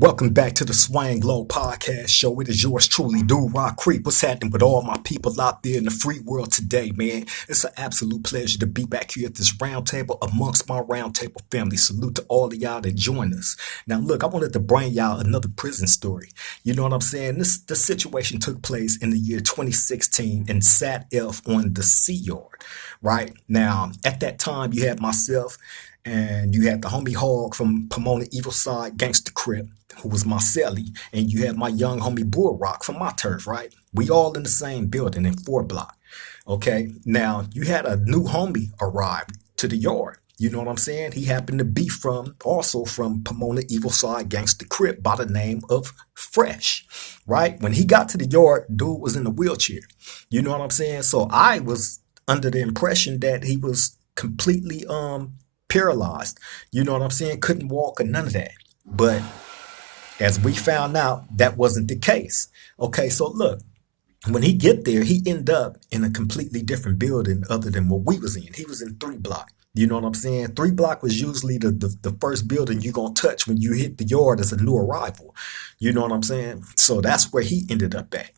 Welcome back to the Swang Low Podcast Show. It is yours truly, Do Rock Creep. What's happening with all my people out there in the free world today, man? It's an absolute pleasure to be back here at this roundtable amongst my roundtable family. Salute to all of y'all that join us. Now, look, I wanted to bring y'all another prison story. You know what I'm saying? The situation took place in the year 2016 in Sat F on the Sea Yard, right? Now, at that time, you had myself and you had the homie Hog from POMONA Evil Side Gangsta Crip, who was my cellie, and you had my young homie Bull Rock from my turf, right? We all in the same building in 4 block. Okay. Now you had a new homie arrive to the yard. You know what I'm saying? He happened to be also from POMONA Evil Side Gangsta Crip by the name of Fresh, right? When he got to the yard, dude was in a wheelchair. You know what I'm saying? So I was under the impression that he was completely paralyzed. You know what I'm saying? Couldn't walk or none of that. But as we found out, that wasn't the case. Okay, so look, when he get there, he end up in a completely different building other than what we was in. He was in 3 block. You know what I'm saying? 3 block was usually the first building you're going to touch when you hit the yard as a new arrival. You know what I'm saying? So that's where he ended up at.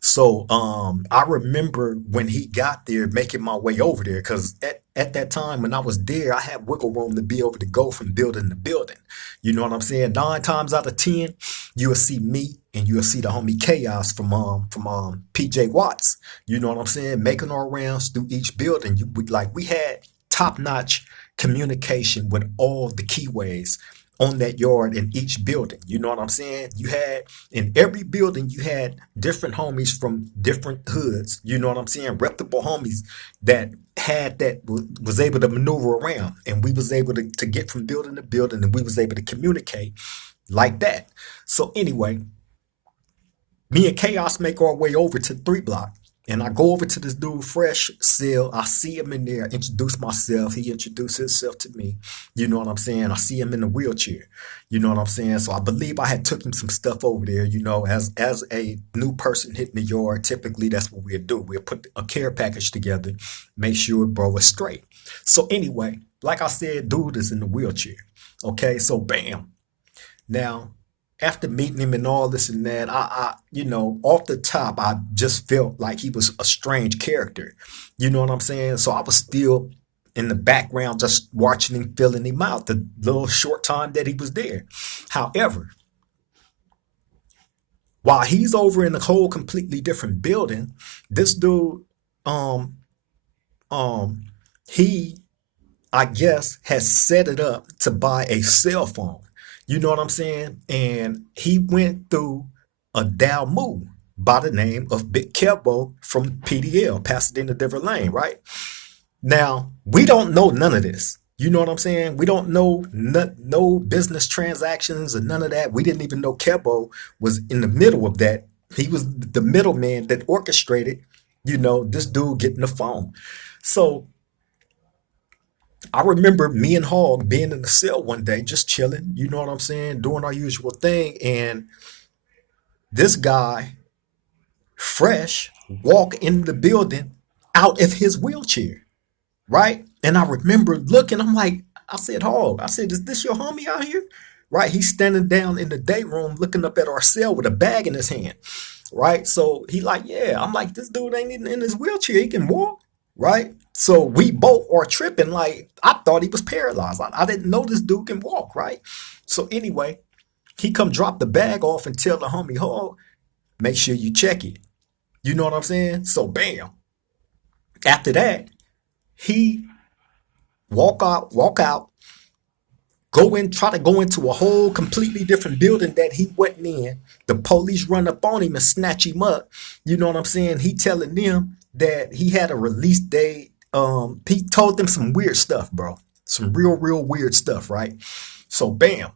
So I remember when he got there, making my way over there, because at that time when I was there, I had wiggle room to be able to go from building to building. You know what I'm saying? 9 times out of 10, you'll see me and you'll see the homie Chaos from PJ Watts. You know what I'm saying? Making our rounds through each building. We had top-notch communication with all the keyways on that yard in each building. You know what I'm saying? You had in every building, you had different homies from different hoods. You know what I'm saying? Reputable homies that was able to maneuver around, and we was able to get from building to building, and we was able to communicate like that. So anyway, me and Chaos make our way over to 3 block. And I go over to this dude, Fresh Cell. I see him in there, introduce myself. He introduced himself to me. You know what I'm saying? I see him in the wheelchair. You know what I'm saying? So I believe I had took him some stuff over there, as a new person hitting the yard. Typically, that's what we'll do. We'll put a care package together, make sure bro is straight. So anyway, like I said, dude is in the wheelchair. Okay, so bam. Now, after meeting him and all this and that, off the top, I just felt like he was a strange character. You know what I'm saying? So I was still in the background, just watching him, filling him out the little short time that he was there. However, while he's over in a whole completely different building, this dude, um, he, I guess, has set it up to buy a cell phone. You know what I'm saying? And he went through a Dalmu by the name of Big Kelbo from PDL, Pasadena Denver Lane, right? Now, we don't know none of this. You know what I'm saying? We don't know no business transactions or none of that. We didn't even know Kelbo was in the middle of that. He was the middleman that orchestrated, this dude getting the phone. So I remember me and Hog being in the cell one day, just chilling, you know what I'm saying, doing our usual thing. And this guy, Fresh, walk in the building out of his wheelchair, right? And I remember looking, I said, Hog, I said, is this your homie out here? Right? He's standing down in the day room looking up at our cell with a bag in his hand, right? So he like, yeah. I'm like, this dude ain't even in his wheelchair. He can walk, right? So we both are tripping. Like, I thought he was paralyzed. I didn't know this dude can walk, right? So anyway, he come drop the bag off and tell the homie, Hog, make sure you check it. You know what I'm saying? So bam. After that, he walk out, try to go into a whole completely different building that he wasn't in. The police run up on him and snatch him up. You know what I'm saying? He telling them that he had a release date. He told them some weird stuff, bro. Some real weird stuff, right? So bam.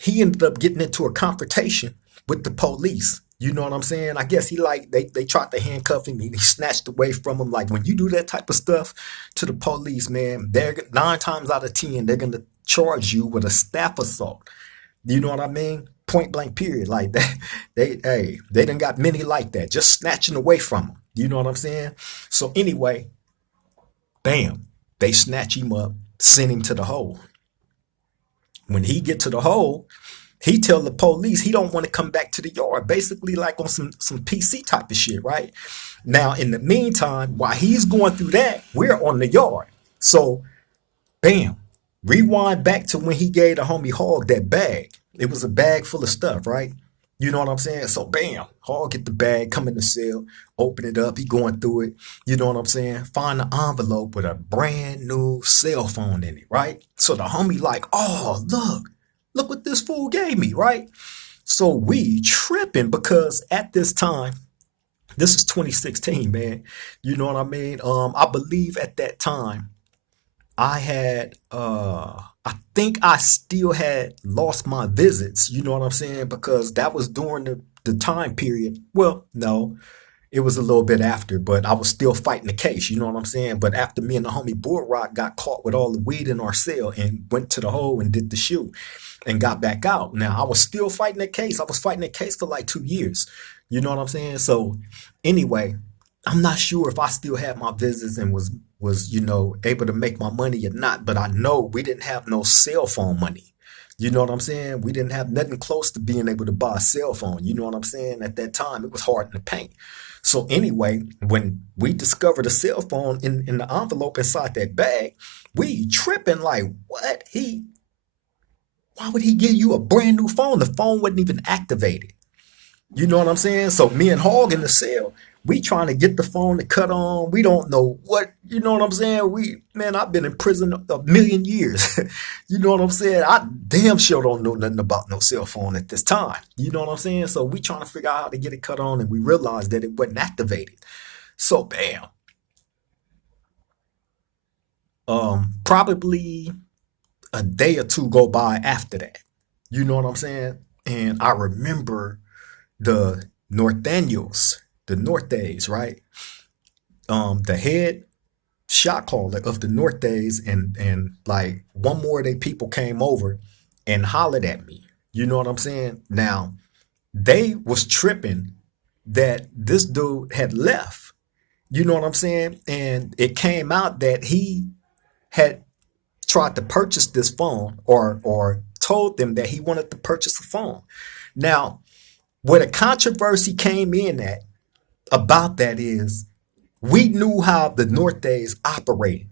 He ended up getting into a confrontation with the police. You know what I'm saying? I guess they tried to handcuff him and he snatched away from him. Like when you do that type of stuff to the police, man, they're 9 times out of 10, they're gonna charge you with a staff assault. You know what I mean? Point blank period. Like that. They done got many like that, just snatching away from them. You know what I'm saying? So anyway, bam, they snatch him up, send him to the hole. When he get to the hole, He tell the police he don't want to come back to the yard, basically like on some PC type of shit, right? Now, in the meantime, while he's going through that, we're on the yard. So, bam, rewind back to when he gave the homie Hog that bag. It was a bag full of stuff, right? You know what I'm saying? So, bam, Hog get the bag, come in the cell, open it up. He going through it. You know what I'm saying? Find the envelope with a brand new cell phone in it, right? So the homie like, oh, look what this fool gave me, right? So we tripping because at this time, this is 2016, man. You know what I mean? I believe at that time I had I think I still had lost my visits, you know what I'm saying? Because that was during the time period. Well, no, it was a little bit after, but I was still fighting the case, you know what I'm saying? But after me and the homie Rock got caught with all the weed in our cell and went to the hole and did the shoe and got back out. Now I was still fighting the case. I was fighting the case for like 2 years. You know what I'm saying? So anyway, I'm not sure if I still had my visits and was able to make my money or not, but I know we didn't have no cell phone money. You know what I'm saying? We didn't have nothing close to being able to buy a cell phone. You know what I'm saying? At that time, it was hard in the paint. So anyway, when we discovered a cell phone in the envelope inside that bag, we tripping like, what? Why would he give you a brand new phone? The phone wasn't even activated. You know what I'm saying? So me and Hog in the cell, we trying to get the phone to cut on. We don't know what, you know what I'm saying? I've been in prison a million years. You know what I'm saying? I damn sure don't know nothing about no cell phone at this time. You know what I'm saying? So we trying to figure out how to get it cut on, and we realized that it wasn't activated. So bam. Probably a day or two go by after that. You know what I'm saying? And I remember the Nortenos, the Nortes, right? The head shot caller of the Nortes and like one more of their people came over and hollered at me. You know what I'm saying? Now, they was tripping that this dude had left. You know what I'm saying? And it came out that he had tried to purchase this phone or told them that he wanted to purchase a phone. Now, where the controversy came in at about that is we knew how the Nortes operated.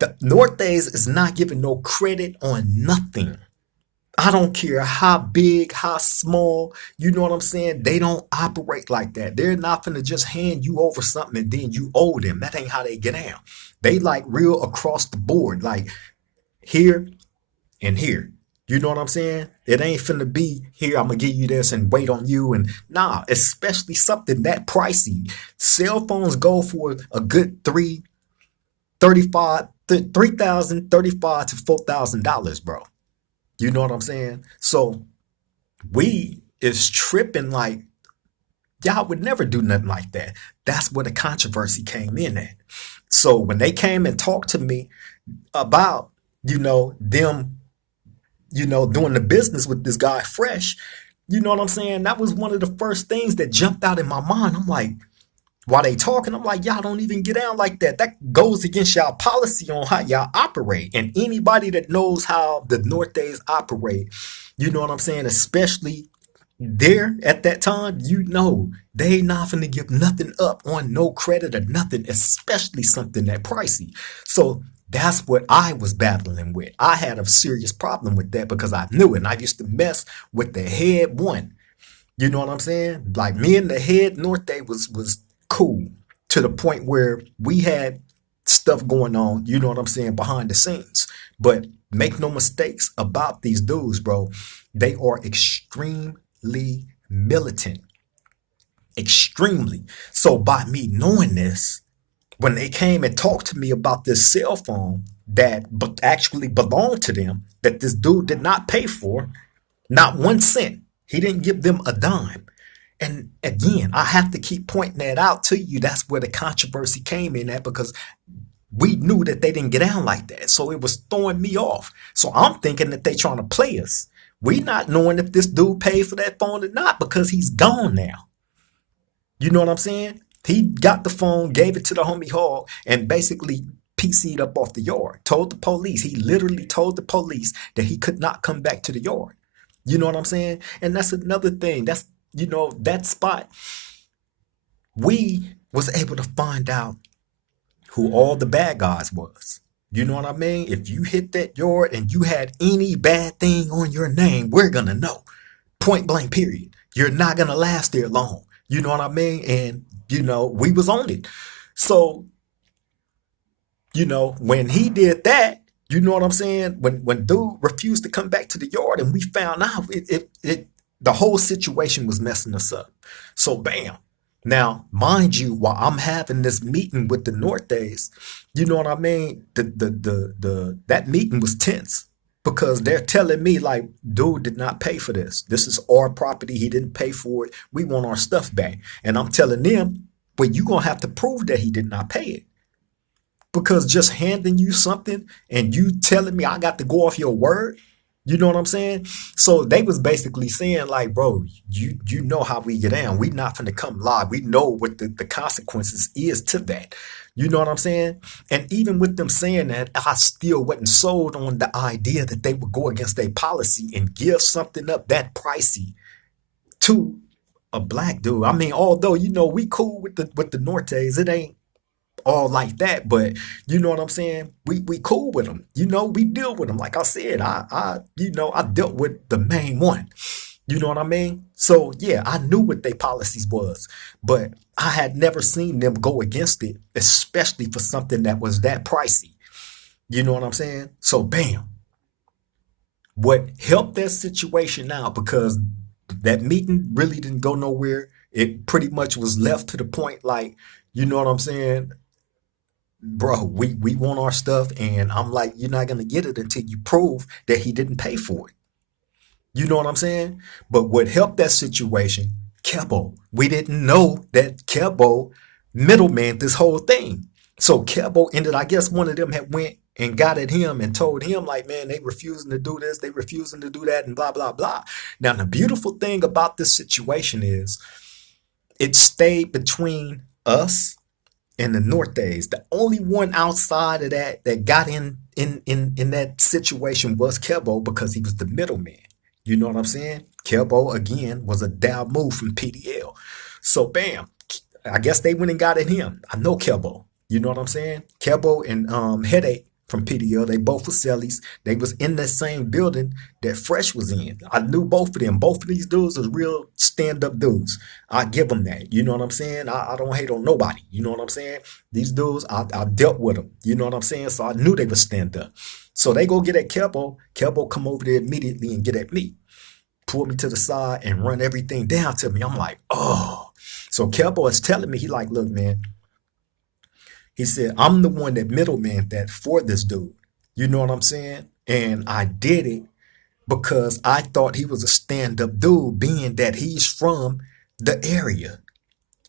The Nortes is not giving no credit on nothing. I don't care how big, how small, you know what I'm saying? They don't operate like that. They're not gonna just hand you over something and then you owe them. That ain't how they get down. They like real across the board, like here and here. You know what I'm saying? It ain't finna be here, I'm gonna give you this and wait on you. And nah, especially something that pricey. Cell phones go for a good $3,035 to $4,000, bro. You know what I'm saying? So we is tripping like y'all would never do nothing like that. That's where the controversy came in at. So when they came and talked to me about, them, doing the business with this guy Fresh, you know what I'm saying? That was one of the first things that jumped out in my mind. I'm like, while they talking, I'm like, y'all don't even get down like that. That goes against y'all policy on how y'all operate. And anybody that knows how the Nortes operate, you know what I'm saying? Especially there at that time, they not finna give nothing up on no credit or nothing, especially something that pricey. So that's what I was battling with. I had a serious problem with that because I knew it. And I used to mess with the head one. You know what I'm saying? Like me and the head Norte was cool to the point where we had stuff going on, you know what I'm saying, behind the scenes. But make no mistakes about these dudes, bro. They are extremely militant. Extremely. So by me knowing this, when they came and talked to me about this cell phone that actually belonged to them, that this dude did not pay for, not 1 cent. He didn't give them a dime. And again, I have to keep pointing that out to you. That's where the controversy came in at because we knew that they didn't get down like that. So it was throwing me off. So I'm thinking that they trying to play us. We not knowing if this dude paid for that phone or not because he's gone now. You know what I'm saying? He got the phone, gave it to the homie Hog, and basically PC'd up off the yard. Told the police. He literally told the police that he could not come back to the yard. You know what I'm saying? And that's another thing. That's, that spot, we was able to find out who all the bad guys was. You know what I mean? If you hit that yard and you had any bad thing on your name, we're gonna know. Point blank, period. You're not gonna last there long. You know what I mean? And we was on it. So, when he did that, you know what I'm saying? When dude refused to come back to the yard and we found out the whole situation was messing us up. So bam. Now, mind you, while I'm having this meeting with the Nortes, you know what I mean? That meeting was tense because they're telling me like, dude did not pay for this. This is our property. He didn't pay for it. We want our stuff back. And I'm telling them, well, you're going to have to prove that he did not pay it. Because just handing you something and you telling me I got to go off your word, you know what I'm saying? So they was basically saying like, bro, you know how we get down. We not finna come live. We know what the consequences is to that. You know what I'm saying? And even with them saying that, I still wasn't sold on the idea that they would go against their policy and give something up that pricey to a black dude. I mean, although, we cool with the Nortes, it ain't all like that, but you know what I'm saying? We cool with them. We deal with them. Like I said, I dealt with the main one. You know what I mean? So yeah, I knew what their policies was, but I had never seen them go against it, especially for something that was that pricey. You know what I'm saying? So bam. What helped that situation out, because that meeting really didn't go nowhere. It pretty much was left to the point like, you know what I'm saying? Bro, we want our stuff, and I'm like, you're not gonna get it until you prove that he didn't pay for it. You know what I'm saying? But what helped that situation, Kebo. We didn't know that Kebo middleman this whole thing. So Kebo ended, I guess one of them had went and got at him and told him like, man, they refusing to do this, they refusing to do that, and blah, blah, blah. Now, the beautiful thing about this situation is it stayed between us and the Nortes. The only one outside of that got in that situation was Kebo, because he was the middleman. You know what I'm saying? Kebo again was a down move from PDL. So bam, I guess they went and got at him. I know Kebo. You know what I'm saying? Kebo and Headache from PDL, they both were cellies. They was in that same building that Fresh was in. I knew both of them. Both of these dudes was real stand-up dudes. I give them that. You know what I'm saying? I don't hate on nobody. You know what I'm saying? These dudes, I dealt with them. You know what I'm saying? So I knew they would stand up. So they go get at Kebo. Kebo come over there immediately and get at me. Pull me to the side and run everything down to me. I'm like, oh. So Kebo is telling me, he like, look, man. He said, I'm the one that middleman that for this dude. You know what I'm saying? And I did it because I thought he was a stand-up dude, being that he's from the area,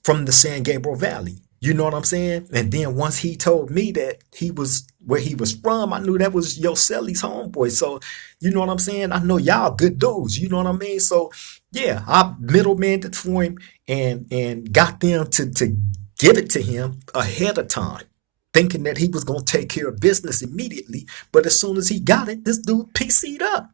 from the San Gabriel Valley. You know what I'm saying? And then once he told me that he was where he was from, I knew that was Yoselli's homeboy. So, you know what I'm saying? I know y'all good dudes. You know what I mean? So, yeah, I middlemaned it for him and got them to give it to him ahead of time, thinking that he was going to take care of business immediately. But as soon as he got it, this dude PC'd up.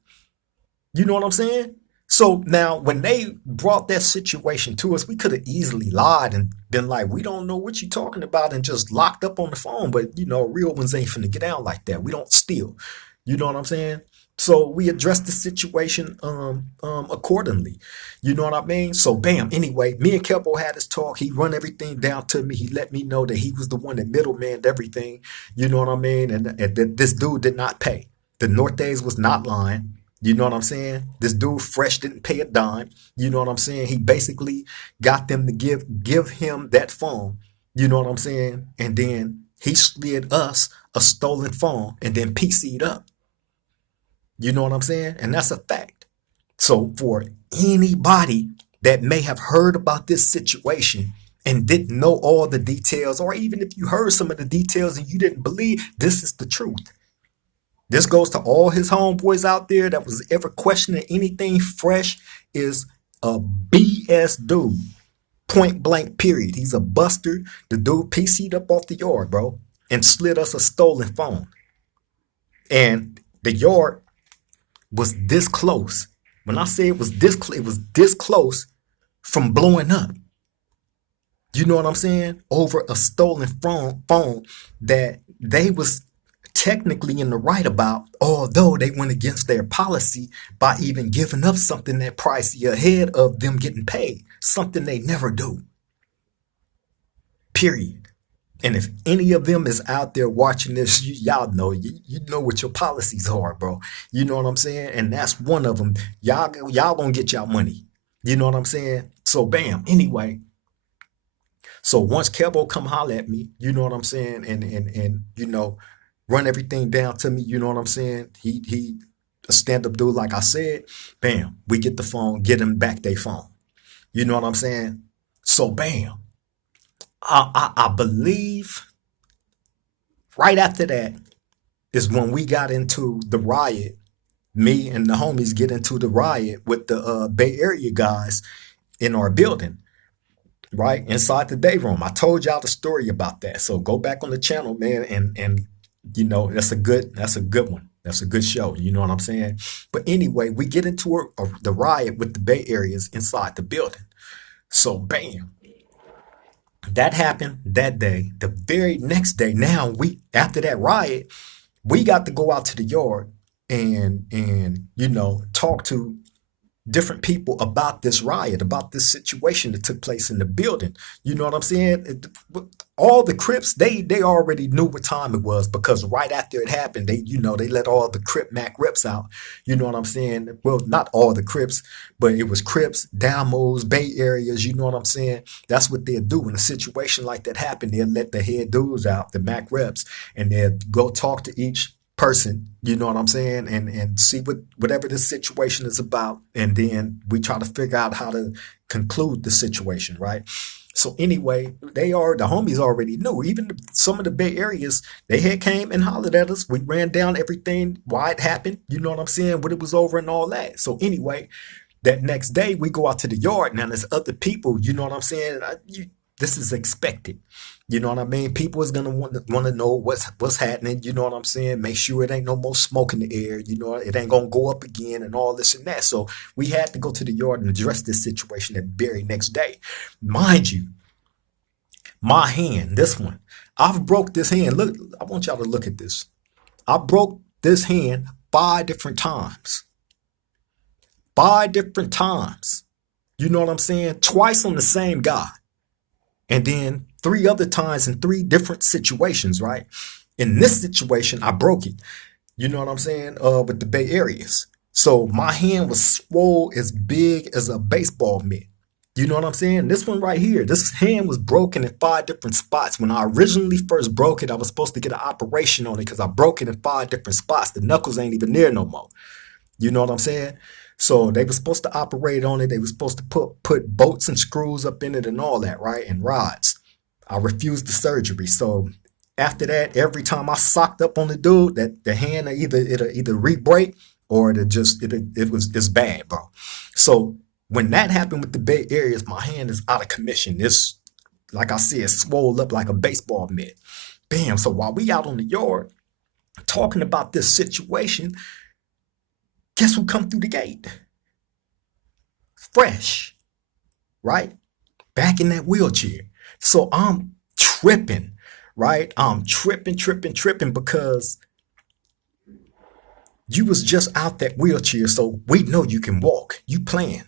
You know what I'm saying? So now when they brought that situation to us, we could have easily lied and been like, we don't know what you're talking about, and just locked up on the phone. But, real ones ain't finna get out like that. We don't steal. You know what I'm saying? So we addressed the situation accordingly. You know what I mean? So bam, anyway, me and Kelpo had this talk. He run everything down to me. He let me know that he was the one that middlemaned everything. You know what I mean? And that this dude did not pay. The Nortes was not lying. You know what I'm saying? This dude Fresh didn't pay a dime. You know what I'm saying? He basically got them to give him that phone. You know what I'm saying? And then he slid us a stolen phone and then PC'd up. You know what I'm saying? And that's a fact. So for anybody that may have heard about this situation and didn't know all the details, or even if you heard some of the details and you didn't believe, this is the truth. This goes to all his homeboys out there that was ever questioning anything. Fresh is a BS dude. Point blank, period. He's a buster. The dude PC'd up off the yard, bro, and slid us a stolen phone. And the yard was this close. When I say it was this close from blowing up. You know what I'm saying? Over a stolen phone that they was technically in the right about, although they went against their policy by even giving up something that pricey ahead of them getting paid. Something they never do. Period. And if any of them is out there watching this, y'all know you know what your policies are, bro. You know what I'm saying? And that's one of them. Y'all gonna get y'all money. You know what I'm saying? So bam. Anyway, so once Kevo come holler at me, you know what I'm saying, and you know, run everything down to me, you know what I'm saying? He a stand-up dude, like I said, bam, we get the phone, get him back their phone. You know what I'm saying? So bam. I believe right after that is when we got into the riot. Me and the homies get into the riot with the Bay Area guys in our building, right inside the day room. I told y'all the story about that, so go back on the channel, man, and you know that's a good one. That's a good show. You know what I'm saying? But anyway, we get into the riot with the Bay Areas inside the building. So bam, that happened that day. The very next day, now we after that riot, we got to go out to the yard and you know talk to different people about this riot, about this situation that took place in the building. You know what I'm saying? All the Crips, they already knew what time it was because right after it happened, they let all the Crip Mac reps out. You know what I'm saying? Well, not all the Crips, but it was Crips, Damos, Bay Areas. You know what I'm saying? That's what they'll do when a situation like that happened. They'll let the head dudes out, the Mac reps, and they'll go talk to each person, you know what I'm saying, and see whatever this situation is about, and then we try to figure out how to conclude the situation, right? So anyway, the homies already knew. Even some of the Bay Areas, they had came and hollered at us. We ran down everything, why it happened, you know what I'm saying, when it was over and all that. So anyway, that next day we go out to the yard. Now there's other people, you know what I'm saying. This is expected. You know what I mean? People is gonna want to know what's happening. You know what I'm saying? Make sure it ain't no more smoke in the air. You know, it ain't gonna go up again and all this and that. So we had to go to the yard and address this situation that very next day. Mind you, my hand, this one, I've broke this hand. Look, I want y'all to look at this. I broke this hand 5 different times. 5 different times. You know what I'm saying? Twice on the same guy. And then 3 other times in 3 different situations, right? In this situation, I broke it. You know what I'm saying? With the Bay Areas. So my hand was swole as big as a baseball mitt. You know what I'm saying? This one right here, this hand was broken in 5 different spots. When I originally first broke it, I was supposed to get an operation on it because I broke it in 5 different spots. The knuckles ain't even there no more. You know what I'm saying? So they were supposed to operate on it. They were supposed to put bolts and screws up in it and all that, right? And rods. I refused the surgery. So after that, every time I socked up on the dude, that the hand it'll either re-break or it's bad, bro. So when that happened with the Bay Areas, my hand is out of commission. It's like I said, swole up like a baseball mitt. Bam. So while we out on the yard talking about this situation, guess who come through the gate? Fresh, right? Back in that wheelchair. So I'm tripping, right? I'm tripping because you was just out that wheelchair. So we know you can walk. You playing.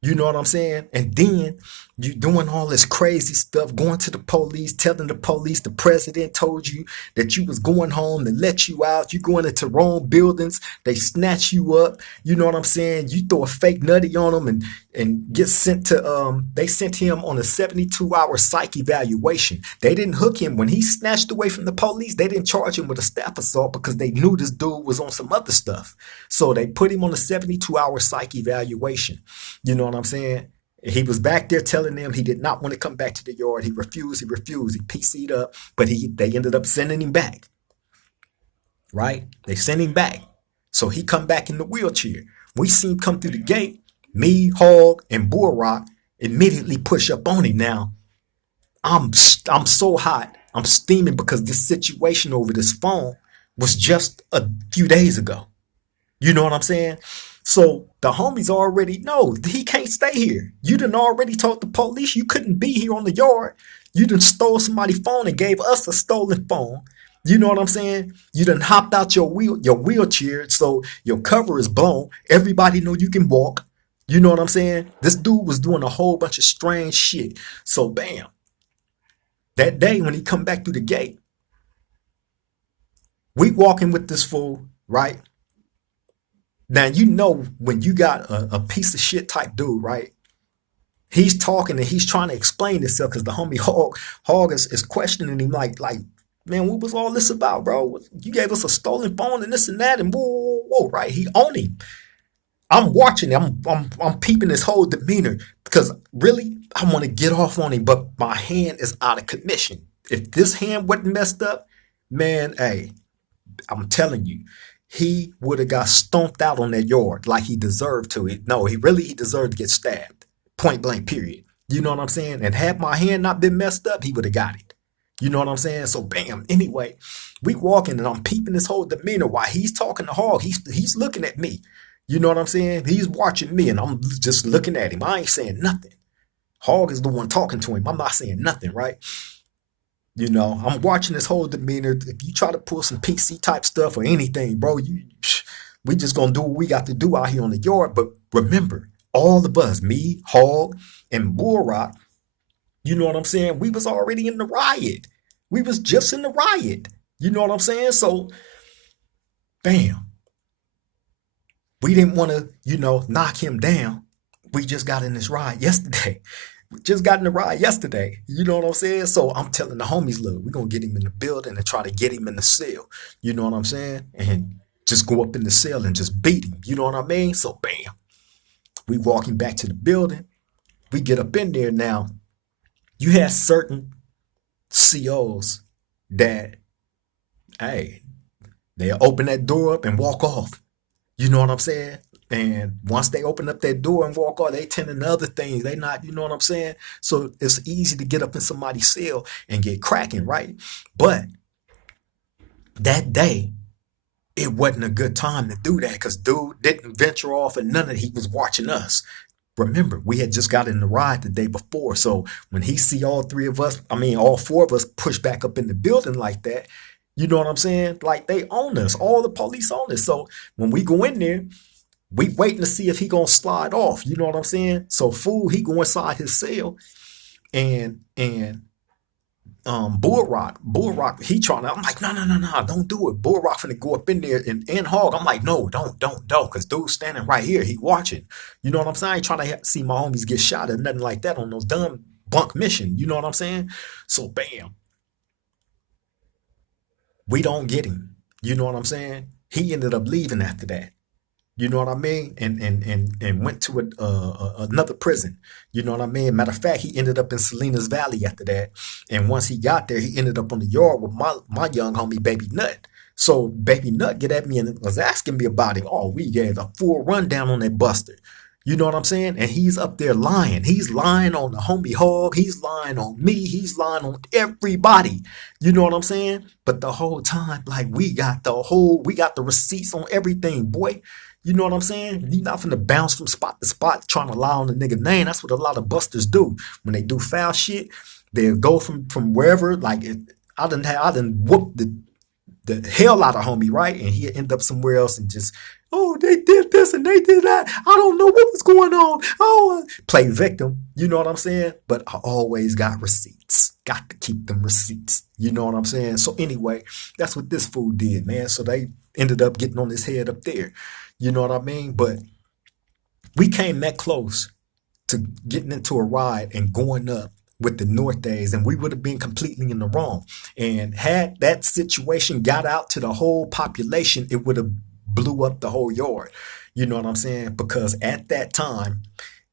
You know what I'm saying? And then you doing all this crazy stuff, going to the police, telling the police the president told you that you was going home to let you out. You going into wrong buildings. They snatch you up. You know what I'm saying? You throw a fake nutty on them and get sent to, they sent him on a 72-hour psych evaluation. They didn't hook him. When he snatched away from the police, they didn't charge him with a staff assault because they knew this dude was on some other stuff. So they put him on a 72-hour psych evaluation. You know what I'm saying? He was back there telling them he did not want to come back to the yard. He refused. He PC'd up, but they ended up sending him back. Right? They sent him back. So he come back in the wheelchair. We see him come through the gate. Me, Hog, and Rock immediately push up on him. Now, I'm so hot. I'm steaming because this situation over this phone was just a few days ago. You know what I'm saying? So the homies already know he can't stay here. You done already told the police you couldn't be here on the yard. You done stole somebody's phone and gave us a stolen phone. You know what I'm saying? You done hopped out your wheelchair, so your cover is blown. Everybody know you can walk. You know what I'm saying? This dude was doing a whole bunch of strange shit. So bam, that day when he come back through the gate, we walking with this fool, right? Now you know when you got a piece of shit type dude, right? He's talking and he's trying to explain himself because the homie Hog is questioning him like, man, what was all this about, bro? You gave us a stolen phone and this and that and whoa, right? He on him. I'm watching him. I'm peeping his whole demeanor because really I want to get off on him, but my hand is out of commission. If this hand wasn't messed up, man, hey, I'm telling you, he would have got stomped out on that yard like he deserved to. No, he deserved to get stabbed. Point blank, period. You know what I'm saying? And had my hand not been messed up, he would have got it. You know what I'm saying? So bam. Anyway, we walking and I'm peeping his whole demeanor while he's talking to Hog. He's looking at me. You know what I'm saying? He's watching me and I'm just looking at him. I ain't saying nothing. Hog is the one talking to him. I'm not saying nothing, right? You know, I'm watching this whole demeanor. If you try to pull some PC type stuff or anything, bro, we just gonna do what we got to do out here on the yard. But remember, all of us, me, Hog, and Bullrock, you know what I'm saying? We was already in the riot. We was just in the riot. You know what I'm saying? So, bam. We didn't want to, knock him down. We just got in this ride yesterday. We just got in the ride yesterday. You know what I'm saying? So I'm telling the homies, look, we're going to get him in the building and try to get him in the cell. You know what I'm saying? And just go up in the cell and just beat him. You know what I mean? So bam, we walking back to the building. We get up in there now. You had certain COs that, hey, they'll open that door up and walk off. You know what I'm saying? And once they open up that door and walk off, they tending to other things. They not, you know what I'm saying? So it's easy to get up in somebody's cell and get cracking, right? But that day, it wasn't a good time to do that because dude didn't venture off and none of it. He was watching us. Remember, we had just got in the ride the day before. So when he see all four of us push back up in the building like that, you know what I'm saying? Like they own us. All the police own us. So when we go in there, we waiting to see if he gonna slide off. You know what I'm saying? So fool, he go inside his cell and Bullrock, he trying to, I'm like, no, don't do it. Bullrock finna go up in there and Hog. I'm like, no, don't, because dude's standing right here. He watching. You know what I'm saying? I ain't trying to see my homies get shot or nothing like that on those dumb bunk mission. You know what I'm saying? So bam. We don't get him. You know what I'm saying? He ended up leaving after that. You know what I mean? And went to another prison. You know what I mean? Matter of fact, he ended up in Salinas Valley after that. And once he got there, he ended up on the yard with my young homie, Baby Nut. So Baby Nut get at me and was asking me about him. Oh, we gave a full rundown on that buster. You know what I'm saying? And he's up there lying. He's lying on the homie Hog. He's lying on me. He's lying on everybody. You know what I'm saying? But the whole time, like we got the receipts on everything, boy. You know what I'm saying? You're not finna bounce from spot to spot trying to lie on the nigga name. That's what a lot of busters do. When they do foul shit, they'll go from wherever. Like I done whooped the hell out of homie, right? And he'll end up somewhere else and just, oh, they did this and they did that. I don't know what was going on. Oh, play victim. You know what I'm saying? But I always got receipts. Got to keep them receipts. You know what I'm saying? So anyway, that's what this fool did, man. So they ended up getting on his head up there. You know what I mean? But we came that close to getting into a ride and going up with the Nortes, and we would have been completely in the wrong. And had that situation got out to the whole population, it would have blew up the whole yard. You know what I'm saying? Because at that time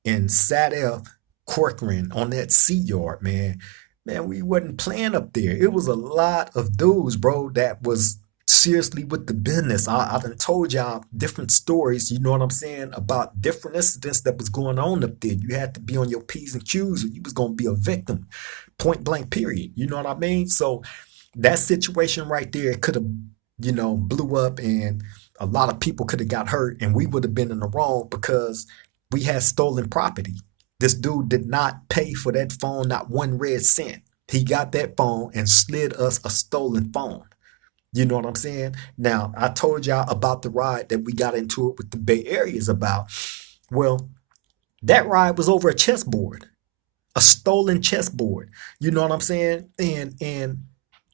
in Sadef, Corcoran, on that sea yard, man, we wasn't playing up there. It was a lot of dudes, bro, that was seriously with the business. I done told y'all different stories, you know what I'm saying, about different incidents that was going on up there. You had to be on your P's and Q's or you was going to be a victim. Point blank, period. You know what I mean? So that situation right there could have, blew up and A lot of people could have got hurt and we would have been in the wrong because we had stolen property. This dude did not pay for that phone, not one red cent. He got that phone and slid us a stolen phone. You know what I'm saying? Now, I told y'all about the ride that we got into it with the Bay Areas about. Well, that ride was over a chessboard, a stolen chessboard. You know what I'm saying? And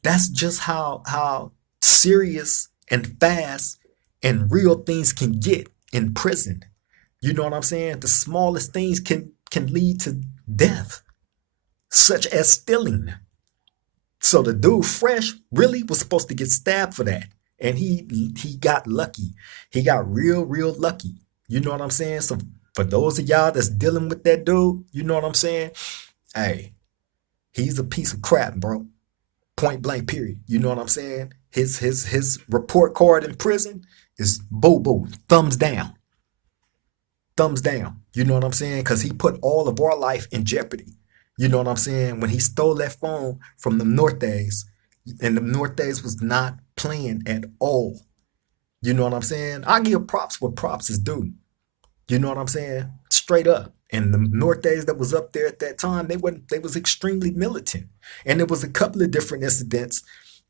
that's just how serious and fast and real things can get in prison. You know what I'm saying? The smallest things can lead to death, such as stealing. So the dude Fresh really was supposed to get stabbed for that. And he got lucky. He got real lucky. You know what I'm saying? So for those of y'all that's dealing with that dude, you know what I'm saying? Hey, he's a piece of crap, bro. Point blank, period. You know what I'm saying? His report card in prison is boo boo, thumbs down. Thumbs down. You know what I'm saying? Because he put all of our life in jeopardy. You know what I'm saying? When he stole that phone from the Nortes, and the Nortes was not playing at all. You know what I'm saying? I give props what props is due. You know what I'm saying? Straight up. And the Nortes that was up there at that time, they was extremely militant. And there was a couple of different incidents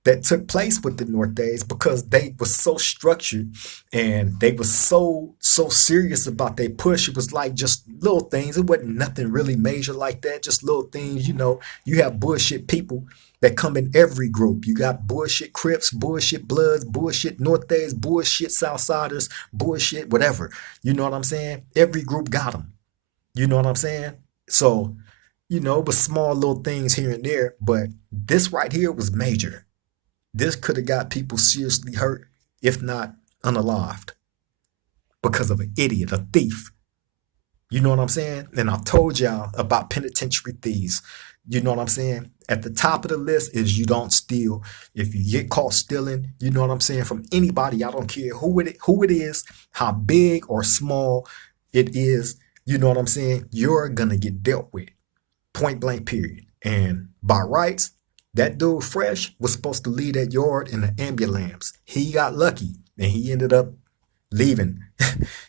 that took place with the Nortes because they were so structured and they were so serious about their push. It was like just little things. It wasn't nothing really major like that, just little things. You know, you have bullshit people that come in every group. You got bullshit Crips, bullshit Bloods, bullshit Nortes, bullshit Southsiders, bullshit whatever. You know what I'm saying? Every group got them. You know what I'm saying? So, you know, it was small little things here and there, but this right here was major. This could have got people seriously hurt, if not unalived, because of an idiot, a thief. You know what I'm saying? And I told y'all about penitentiary thieves. You know what I'm saying? At the top of the list is you don't steal. If you get caught stealing, you know what I'm saying, from anybody, I don't care who it is, how big or small it is, you know what I'm saying, you're going to get dealt with. Point blank, period. And by rights, that dude Fresh was supposed to leave that yard in an ambulance. He got lucky and he ended up leaving.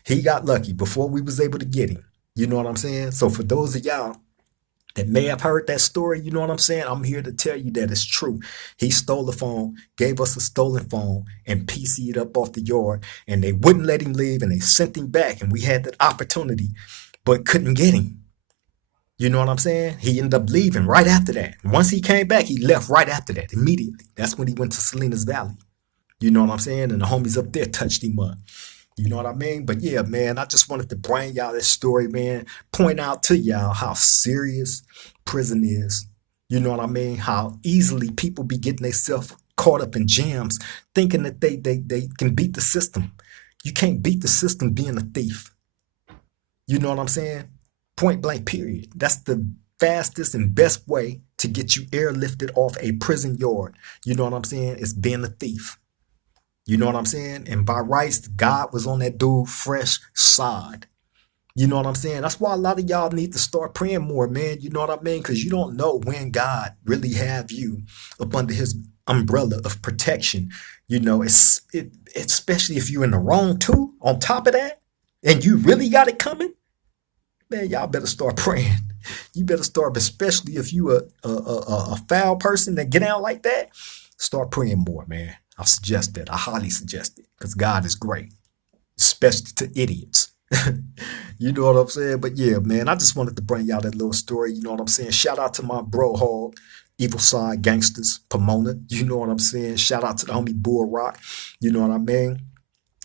He got lucky before we was able to get him. You know what I'm saying? So for those of y'all that may have heard that story, you know what I'm saying? I'm here to tell you that it's true. He stole the phone, gave us a stolen phone, and PC'd up off the yard, and they wouldn't let him leave, and they sent him back, and we had that opportunity, but couldn't get him. You know what I'm saying? He ended up leaving right after that. Once he came back, he left right after that, immediately. That's when he went to Salinas Valley. You know what I'm saying? And the homies up there touched him up. You know what I mean? But yeah, man, I just wanted to bring y'all this story, man. Point out to y'all how serious prison is. You know what I mean? How easily people be getting themselves caught up in jams, thinking that they can beat the system. You can't beat the system being a thief. You know what I'm saying? Point blank, period. That's the fastest and best way to get you airlifted off a prison yard. You know what I'm saying? It's being a thief. You know what I'm saying? And by rights, God was on that dude Fresh side. You know what I'm saying? That's why a lot of y'all need to start praying more, man. You know what I mean? Because you don't know when God really have you up under his umbrella of protection. You know, especially if you're in the wrong too, on top of that, and you really got it coming. Man, y'all better start praying. You better start, especially if you a foul person that get out like that, start praying more, man. I suggest that. I highly suggest it because God is great, especially to idiots. You know what I'm saying? But yeah, man, I just wanted to bring y'all that little story. You know what I'm saying? Shout out to my bro Hog, Evil Side Gangsters, Pomona. You know what I'm saying? Shout out to the homie Bull Rock. You know what I mean?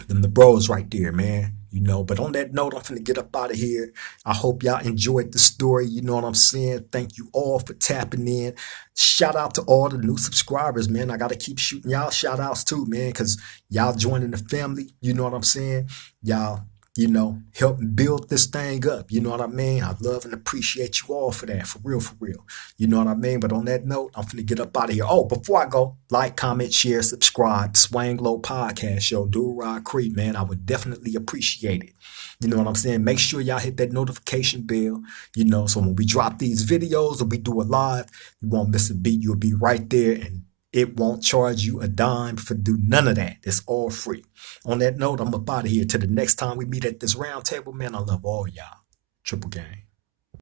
Them the bros right there, man. You know, but on that note, I'm finna get up out of here. I hope y'all enjoyed the story. You know what I'm saying? Thank you all for tapping in. Shout out to all the new subscribers, man. I gotta keep shooting y'all shout outs too, man, because y'all joining the family. You know what I'm saying? Y'all, you know, helping build this thing up. You know what I mean? I love and appreciate you all for that. For real, for real. You know what I mean? But on that note, I'm finna get up out of here. Oh, before I go, like, comment, share, subscribe. Swang Low Podcast Show. Do Rod Creep, man. I would definitely appreciate it. You know what I'm saying? Make sure y'all hit that notification bell, you know, so when we drop these videos or we do a live, you won't miss a beat. You'll be right there and It won't charge you a dime for do none of that. It's all free. On that note, I'm up out of here. Till the next time we meet at this round table, man, I love all y'all. Triple game.